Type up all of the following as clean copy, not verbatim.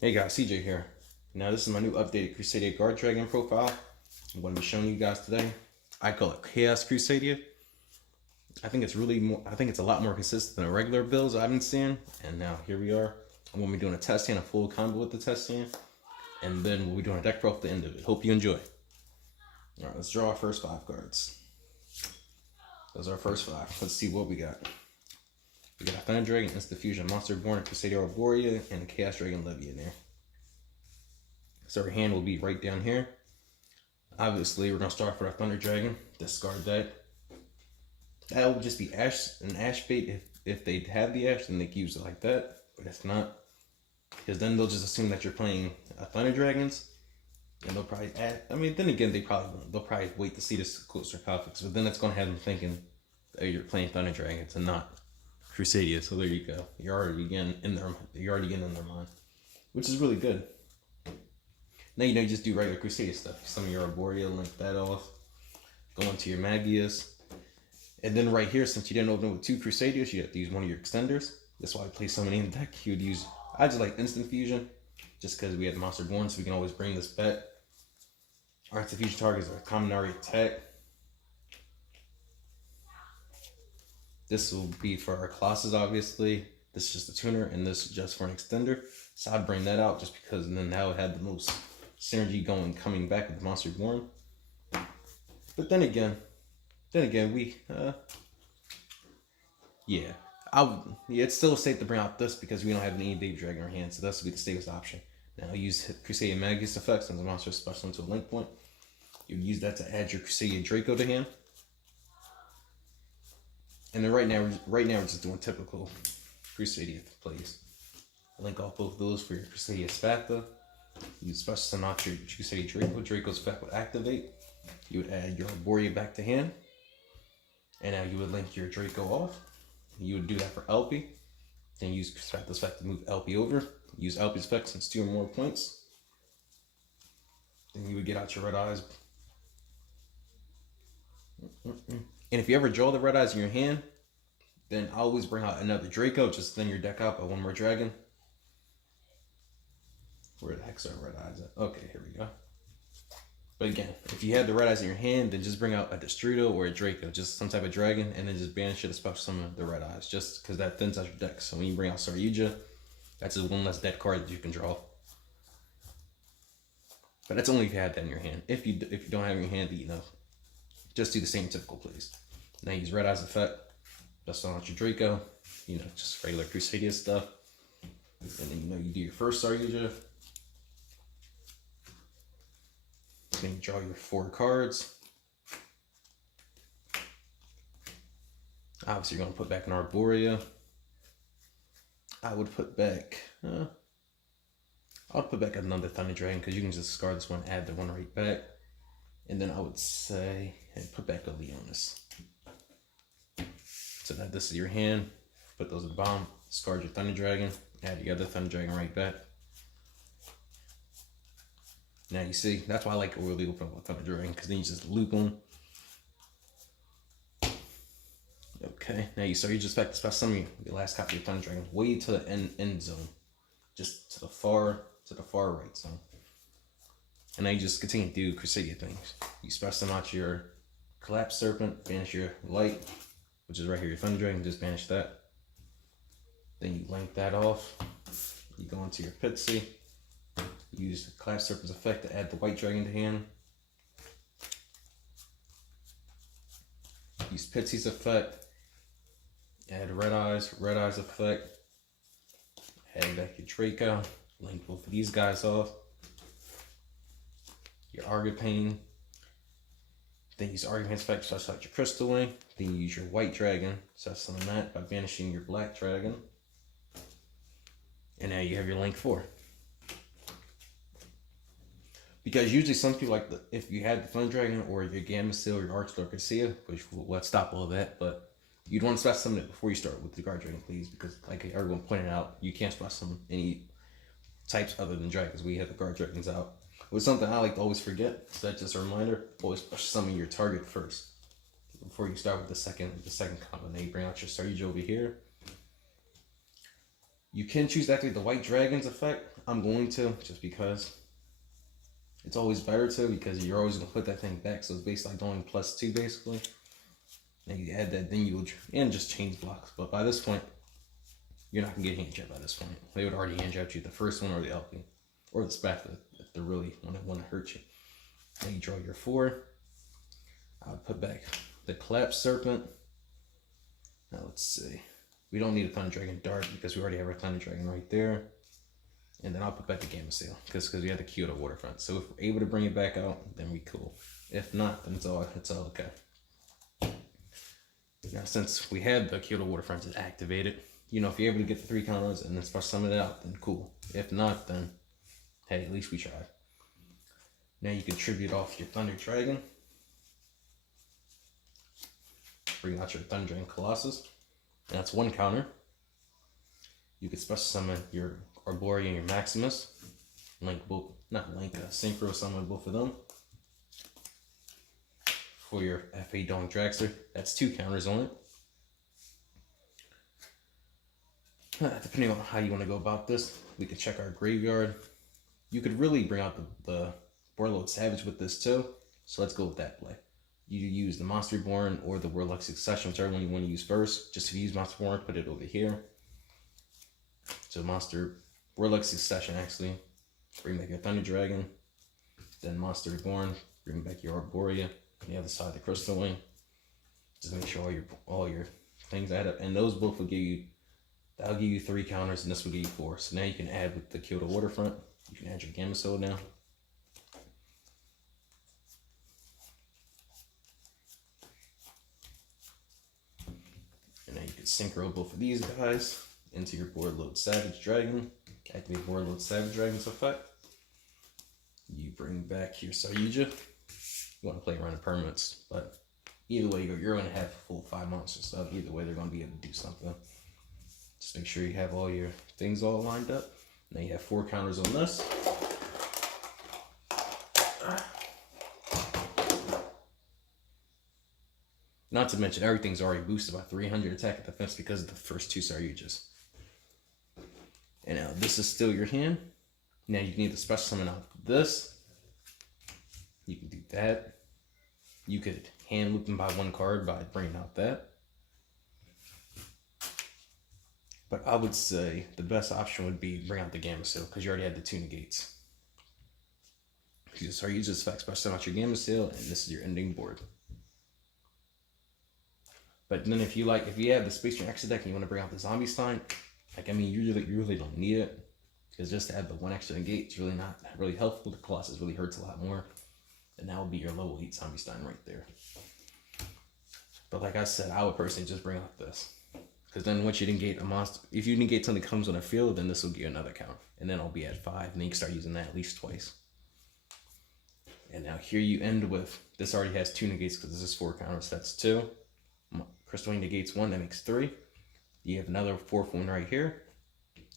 Hey guys, CJ here. Now this is my new updated Crusadia Guardragon profile. I'm going to be showing you guys today. I call it Chaos Crusadia. I think it's really more. I think it's a lot more consistent than regular builds I've been seeing. And now here we are. I'm going to be doing a test hand, a full combo with the test hand, and then we'll be doing a deck pro at the end of it. Hope you enjoy. All right, let's draw our first 5 cards. Those are our first 5. Let's see what we got. We got a Thunder Dragon, Instant Fusion, Monster Born, Crusadia Guardragon, and a Chaos Dragon Levy in there. So our hand will be right down here. Obviously, we're gonna start with our Thunder Dragon. Discard that. That will just be an ash bait. If they have the ash, then they can use it like that. But if not, because then they'll just assume that you're playing Thunder Dragons, and they'll probably add. I mean, then again, they'll probably wait to see this closer conflicts. But then it's gonna have them thinking that you're playing Thunder Dragons and not Crusadia. So there you go. You're already getting in their mind, which is really good. Now you just do regular Crusadia stuff. Some of your Arborea, link that off. Go into your Magius. And then right here, since you didn't open it with 2 Crusadias, you have to use one of your extenders. That's why I play so many in the deck. You would use, I just like Instant Fusion, just because we had the Monster Born, so we can always bring this back. Our Instant Fusion targets are common area attack. This will be for our Colossus, obviously. This is just a tuner, and this is just for an extender. So I'd bring that out just because, and then now it had the most synergy coming back with the Monster Born. But then again, it's still safe to bring out this because we don't have any Baby Dragon in our hand, so this will be the safest option. Now use Crusadia Magus effect since the monster is special into a link point. You use that to add your Crusadia Draco to hand. And then right now we're just doing typical Crusadia plays. Link off both of those for your Crusadia Spatha. You special summon out your Crusadia Draco. Draco's effect would activate. You would add your Arborea back to hand. And now you would link your Draco off. You would do that for LP. Then use Spatha's effect to move LP over. Use LP's effect since 2 or more points. Then you would get out your Red Eyes. And if you ever draw the Red Eyes in your hand, then I always bring out another Draco. Just thin your deck out by 1 more dragon. Where the heck's our Red Eyes at? Okay, here we go. But again, if you have the Red Eyes in your hand, then just bring out a Destrudo or a Draco, just some type of dragon, and then just banish it, especially some of the Red Eyes, just because that thins out your deck. So when you bring out Saryuja, that's just 1 less dead card that you can draw. But that's only if you have that in your hand. If you don't have it in your hand, just do the same typical plays. Now use Red Eyes effect, just on out your Draco, just regular Crusadia stuff. And then you do your first Saryuja. Then you draw your 4 cards. Obviously, you're going to put back an Arborea. I would put back... I'll put back another Thunder Dragon because you can just discard this one, add the one right back. And then I would say, put back a Leonis. So now this is your hand. Put those in the bottom. Discard your Thunder Dragon. Add your other Thunder Dragon right back. Now you see, that's why I like really open up with Thunder Dragon, because then you just loop them. Okay, now you just back to special summon your last copy of Thunder Dragon way to the end zone. Just to the far right zone. And now you just continue to do Crusadia things. You special summon out your Collapse Serpent, banish your Light, which is right here, your Thunder Dragon, just banish that. Then you link that off. You go into your Pitsy. Use the Collapse Serpent's effect to add the White Dragon to hand. Use Pitsy's effect. Add Red Eyes effect. Add back your Draco. Link both of these guys off. Your Argopane. Then use Argopane's effect to special out your Crystal Wing. Then you use your White Dragon. So summon that by banishing your Black Dragon. And now you have your Link 4. Because usually some people if you had the Thunder Dragon or your Gamma Seal or your Archlord Crusadia, which will stop all of that, but you'd want to special summon it before you start with the Guard Dragon, please, because like everyone pointed out, you can't special summon any types other than dragons. We have the Guard Dragons out. It was something I like to always forget, so that's just a reminder. Always special summon your target first before you start with the second combo. Then you bring out your Saryuja over here. You can choose to activate the White Dragon's effect. I'm going to, just because it's always better to, because you're always going to put that thing back. So it's basically like going +2 basically. And you add that, then you would, and just change blocks. But by this point, you're not going to get hand jabbed by this point. They would already hand jab you the first one or the LP. Or the spatula if they really want to hurt you. Then you draw your 4. I would put back the Collapse Serpent. Now let's see. We don't need a Thunder Dragon Dart because we already have our Thunder Dragon right there. And then I'll put back the Gamma Sail because we have the Kyoto Waterfront. So if we're able to bring it back out, then we cool. If not, then it's all okay. Now since we have the Kyoto Waterfront is activated, you know, if you're able to get the 3 counters and then start summoning it out, then cool. If not, then hey, at least we tried. Now you can tribute off your Thunder Dragon. Bring out your Thunder Dragon Colossus. That's 1 counter. You could special summon your Arborea and your Maximus. Link both, not link, synchro summon both of them. For your FA Dawn Dragster, that's 2 counters on it. Depending on how you want to go about this, we can check our graveyard. You could really bring out the Warlord Savage with this too. So let's go with that play. You use the Monster Reborn or the Warlock Succession, whichever one you want to use first. Just if you use Monster Reborn, put it over here. So Warlock Succession actually. Bring back your Thunder Dragon. Then Monster Reborn, bring back your Arborea. On the other side, the Crystal Wing. Just make sure all your things add up. And those both will give you, that'll give you 3 counters and this will give you 4. So now you can add with the Kyoto Waterfront. You can add your Gamma Soul now. And now you can synchro both of these guys into your Warlord Savage Dragon. Activate Warlord Savage Dragon's effect. You bring back your Saryuja. You want to play around the permanents, but either way, you're going to have full 5 monsters. So either way, they're going to be able to do something. Just make sure you have all your things all lined up. Now you have 4 counters on this. Not to mention, everything's already boosted by 300 attack and defense because of the first 2 Saryujas. And now this is still your hand. Now you need to special summon out this. You can do that. You could hand loop them by 1 card by bringing out that. But I would say the best option would be bring out the Gamma Sail because you already had the 2 negates. You just use this effect, special summon out your Gamma Sail, and this is your ending board. But then if you have the Space Marine extra deck and you want to bring out the Zombie Stein, like I mean, you really don't need it because just to add the 1 extra negate is really not really helpful. The Colossus really hurts a lot more, and that would be your level 8 Zombie Stein right there. But like I said, I would personally just bring out this because then once you negate a monster, if you negate something that comes on the field, then this will give you another count, and then I'll be at 5, and then you can start using that at least twice. And now here you end with this already has 2 negates because this is 4 counters. That's 2. Crystal Wing negates 1, that makes 3. You have another 4th one right here,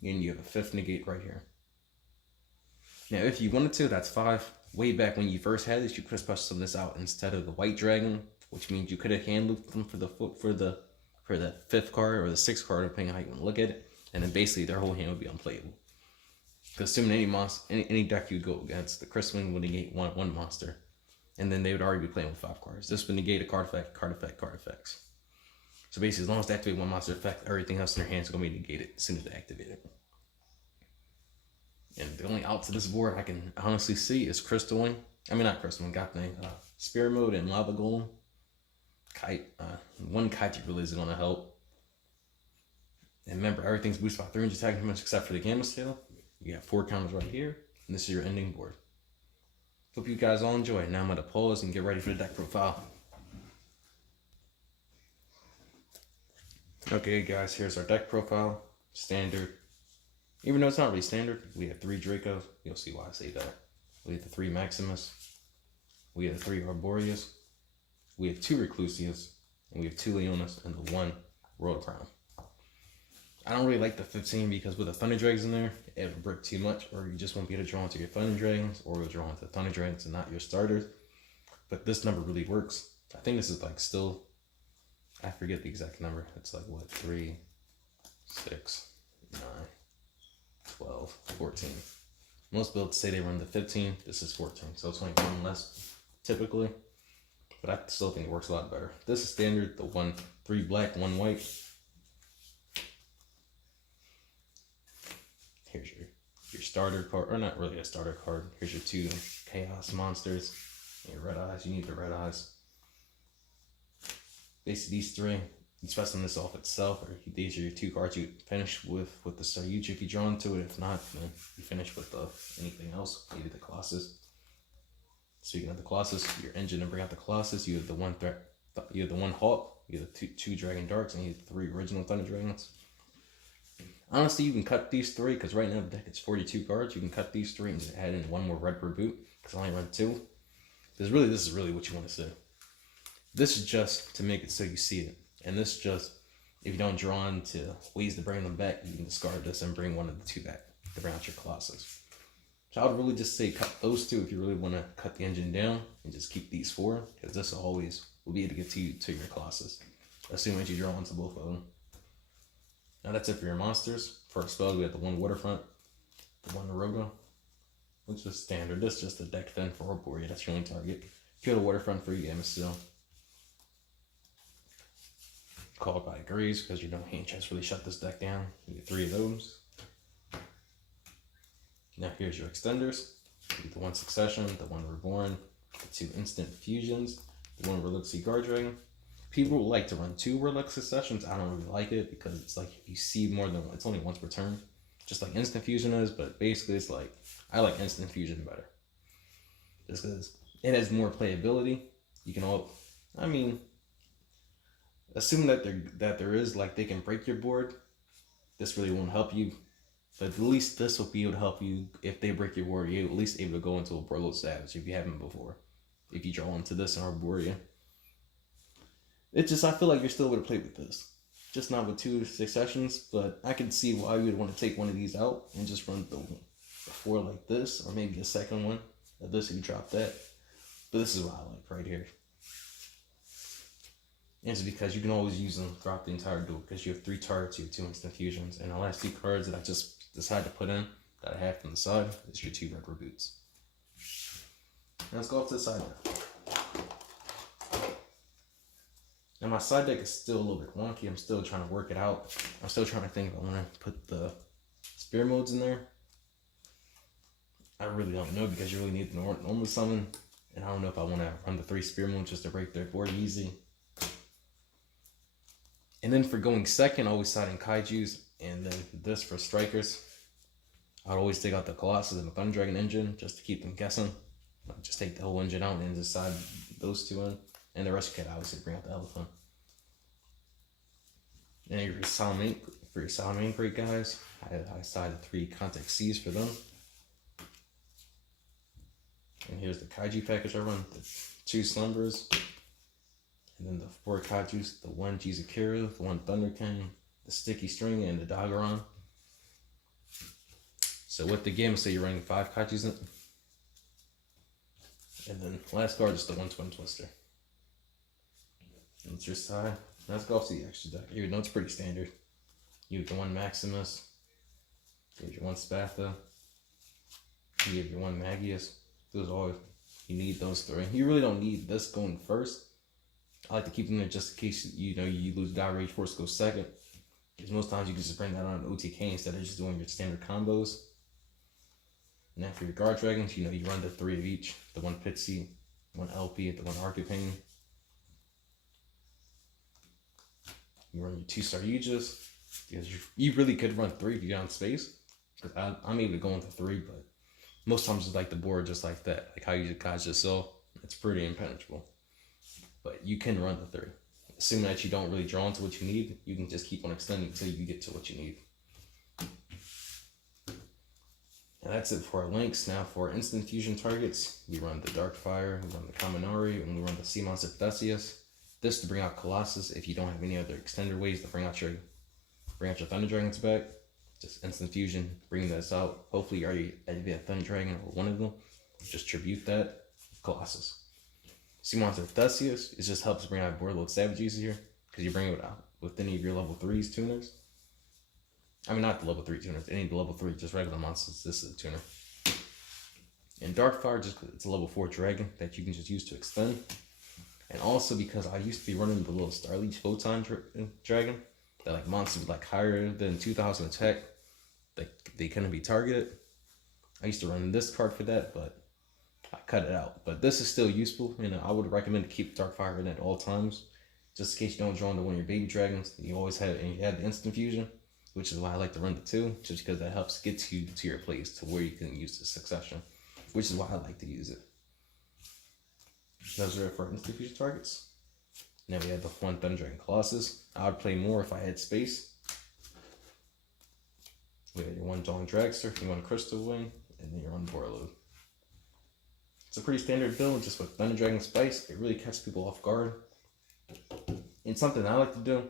and you have a 5th negate right here. Now, if you wanted to, that's 5. Way back when you first had this, you could have special summoned this out instead of the White Dragon, which means you could have hand looped them for the 5th card or the 6th card, depending on how you want to look at it, and then basically their whole hand would be unplayable. Because assuming any deck you'd go against, the Crystal Wing would negate one monster, and then they would already be playing with 5 cards. This would negate a card effect, card effect, card effects. So basically, as long as they activate 1 monster effect, everything else in their hands is going to be negated as soon as they activate it. And the only out to this board I can honestly see is Crystal Wing. I mean, not Crystal Wing, got thing. Spirit Mode and Lava Golem. Kite. 1 Kite really isn't going to help. And remember, everything's boosted by 300 attack damage except for the Gamma Sail. You got 4 counters right here, and this is your ending board. Hope you guys all enjoy. Now I'm going to pause and get ready for the deck profile. Okay guys, here's our deck profile. Standard. Even though it's not really standard, we have 3 Dracos. You'll see why I say that. We have the 3 Maximus. We have the 3 Arboreas. We have 2 Reclusias. And we have 2 Leonas and the 1 World Crown. I don't really like the 15 because with the Thunder Dragons in there, it would break too much, or you just won't be able to draw into your Thunder Dragons, or you'll draw into Thunder Dragons and not your starters. But this number really works. I think this is like still, I forget the exact number. It's like what, 3, 6, 9. 14. Most builds say they run the 15. This is 14, so it's only one less typically. But I still think it works a lot better. This is standard, the 3 black, 1 white. Here's your starter card, or not really a starter card. Here's your 2 chaos monsters. Your red eyes, you need the red eyes. Basically these 3, you specimen this off itself, or these are your 2 cards you finish with the Saryuja if you draw into it. If not, then you finish with anything else, maybe the Colossus. Speaking of the Colossus, your engine to bring out the Colossus, you have the 1 threat, you have the 1 Hawk, you have the 2 Dragon Darks, and you have 3 original Thunder Dragons. Honestly, you can cut these 3, because right now the deck is 42 cards. You can cut these 3 and just add in 1 more red per boot, because I only run 2. This is really what you want to see. This is just to make it so you see it. And this just, if you don't draw into ways to bring them back, you can discard this and bring one of the 2 back to bring out your Colossus. So I would really just say cut those 2 if you really want to cut the engine down, and just keep these 4, because this always will be able to get to your Colossus, assuming you draw into both of them. Now that's it for your monsters. For our spells, we have the 1 Waterfront, the 1 Naruto, which is standard. This is just a deck thin for Arborea, that's your only target. If you have the Waterfront for you, Gamma Steel. Called by Graves, because you know Hand Chest really shut this deck down. You get 3 of those. Now here's your extenders. You get the 1 Succession, the 1 Reborn, the 2 Instant Fusions, the 1 Crusadia Guardragon. People like to run 2 Relic Successions. I don't really like it, because it's like if you see more than one, it's only once per turn. Just like Instant Fusion is, but basically it's like, I like Instant Fusion better. Just because it has more playability. You can all, I mean, assuming that there is, like, they can break your board, this really won't help you. But at least this will be able to help you. If they break your board, you're at least able to go into a Burlow Savage if you haven't before. If you draw into this in Arborea. It's just, I feel like you're still able to play with this. Just not with 2 Successions, but I can see why you would want to take one of these out and just run the 4 like this, or maybe the second one of this if you drop that. But this is what I like right here. And it's because you can always use them throughout the entire duel, because you have 3 targets, you have 2 Instant Fusions, and the last 2 cards that I just decided to put in, that I have from the side, is your 2 red reboots. Now let's go off to the side now. Now my side deck is still a little bit wonky. I'm still trying to work it out. I'm still trying to think if I want to put the spear modes in there. I really don't know, because you really need the normal summon, and I don't know if I want to run the 3 spear modes just to break their board easy. And then for going second, I always side in Kaijus, and then this for strikers. I'd always take out the Colossus and the Thunder Dragon engine just to keep them guessing. I'd just take the whole engine out and decide those 2 in. And the rest you could obviously bring out the Elephant. And for your Salamain Crate guys, I sided 3 Contact C's for them. And here's the Kaiju package I run, the 2 Slumbers. And then the 4 Kaijus, the 1 Jizukira, the 1 Thunder King, the Sticky String, and the Dagaron. So with the game, so you're running 5 Kaijus in. And then last card is the 1 Twin Twister. That's your side. Let's go off to the extra deck. You know it's pretty standard. You have the 1 Maximus. You have your 1 Spatha. You have your 1 Magius. Those are all you need, those 3. You really don't need this going first. I like to keep them there just in case you lose Die Rage Force goes second. Because most times you can just bring that on OTK instead of just doing your standard combos. And then for your Guard Dragons, you run the 3 of each. The 1 Pitsy, 1 LP, the 1 Arcupane. You run your 2 Saryujas, because you really could run 3 if you got on space. Because I'm able to go into 3, but most times it's like the board just like that. Like how you guys just saw, it's pretty impenetrable. But you can run the 3. Assuming that you don't really draw into what you need, you can just keep on extending until you get to what you need. And that's it for our links. Now for our instant fusion targets, we run the Darkfire, we run the Kaminari, and we run the Sea Monster Theseus. This to bring out Colossus if you don't have any other extender ways to bring out your Thunder Dragons back. Just instant fusion, bring this out. Hopefully you already have a Thunder Dragon or one of them. Just tribute that. Colossus. Sea Monster Theseus, it just helps bring out board load Savage easier, because you bring it out with any of your level 3s tuners. I mean, not the level 3 tuners. Any level 3, just regular monsters. This is a tuner. And Darkfire, just because it's a level 4 dragon that you can just use to extend. And also because I used to be running the little Starleech Photon dragon, that like monsters like higher than 2000 attack, they couldn't be targeted. I used to run this card for that, but I cut it out. But this is still useful, and I would recommend to keep Darkfire in at all times, just in case you don't draw into one of your baby dragons. You always have, and you have the instant fusion, which is why I like to run the 2, just because that helps get you to your place to where you can use the succession, which is why I like to use it. Those are for instant fusion targets. Now we have the 1 Thunder Dragon Colossus. I would play more if I had space. We have your 1 Dawn Dragster, you want a Crystal Wing, and then your 1 Borreload. It's a pretty standard build, just with Thunder Dragon Spice. It really catches people off guard. And something I like to do,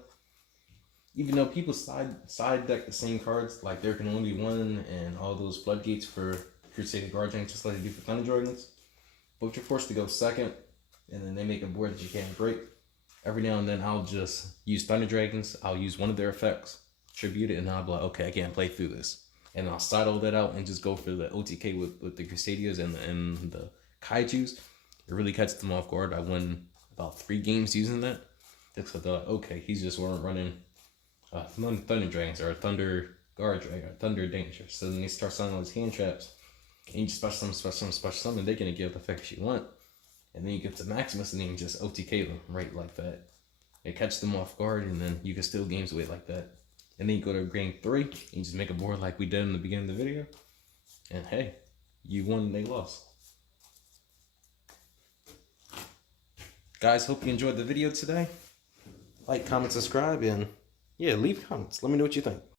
even though people side deck the same cards, like there can only be 1 and all those floodgates for Crusadia Guardragon, just like they do for Thunder Dragons. But if you're forced to go second, and then they make a board that you can't break, every now and then I'll just use Thunder Dragons. I'll use one of their effects, tribute it, and I'll be like, okay, I can't play through this. And I'll side all that out and just go for the OTK with the Crusadias and the Kaijus. It really catches them off guard. I won about 3 games using that. Just because they're like, okay, he's just running Thunder Dragons or Thunder Guardragon or Thunder Danger. So then they start selling all these hand traps. And you just special summon, they're going to give the effects you want. And then you get to Maximus and then you just OTK them right like that. It catches them off guard, and then you can steal games away like that. And then you go to game 3 and you just make a board like we did in the beginning of the video. And hey, you won and they lost. Guys, hope you enjoyed the video today. Like, comment, subscribe, and yeah, leave comments. Let me know what you think.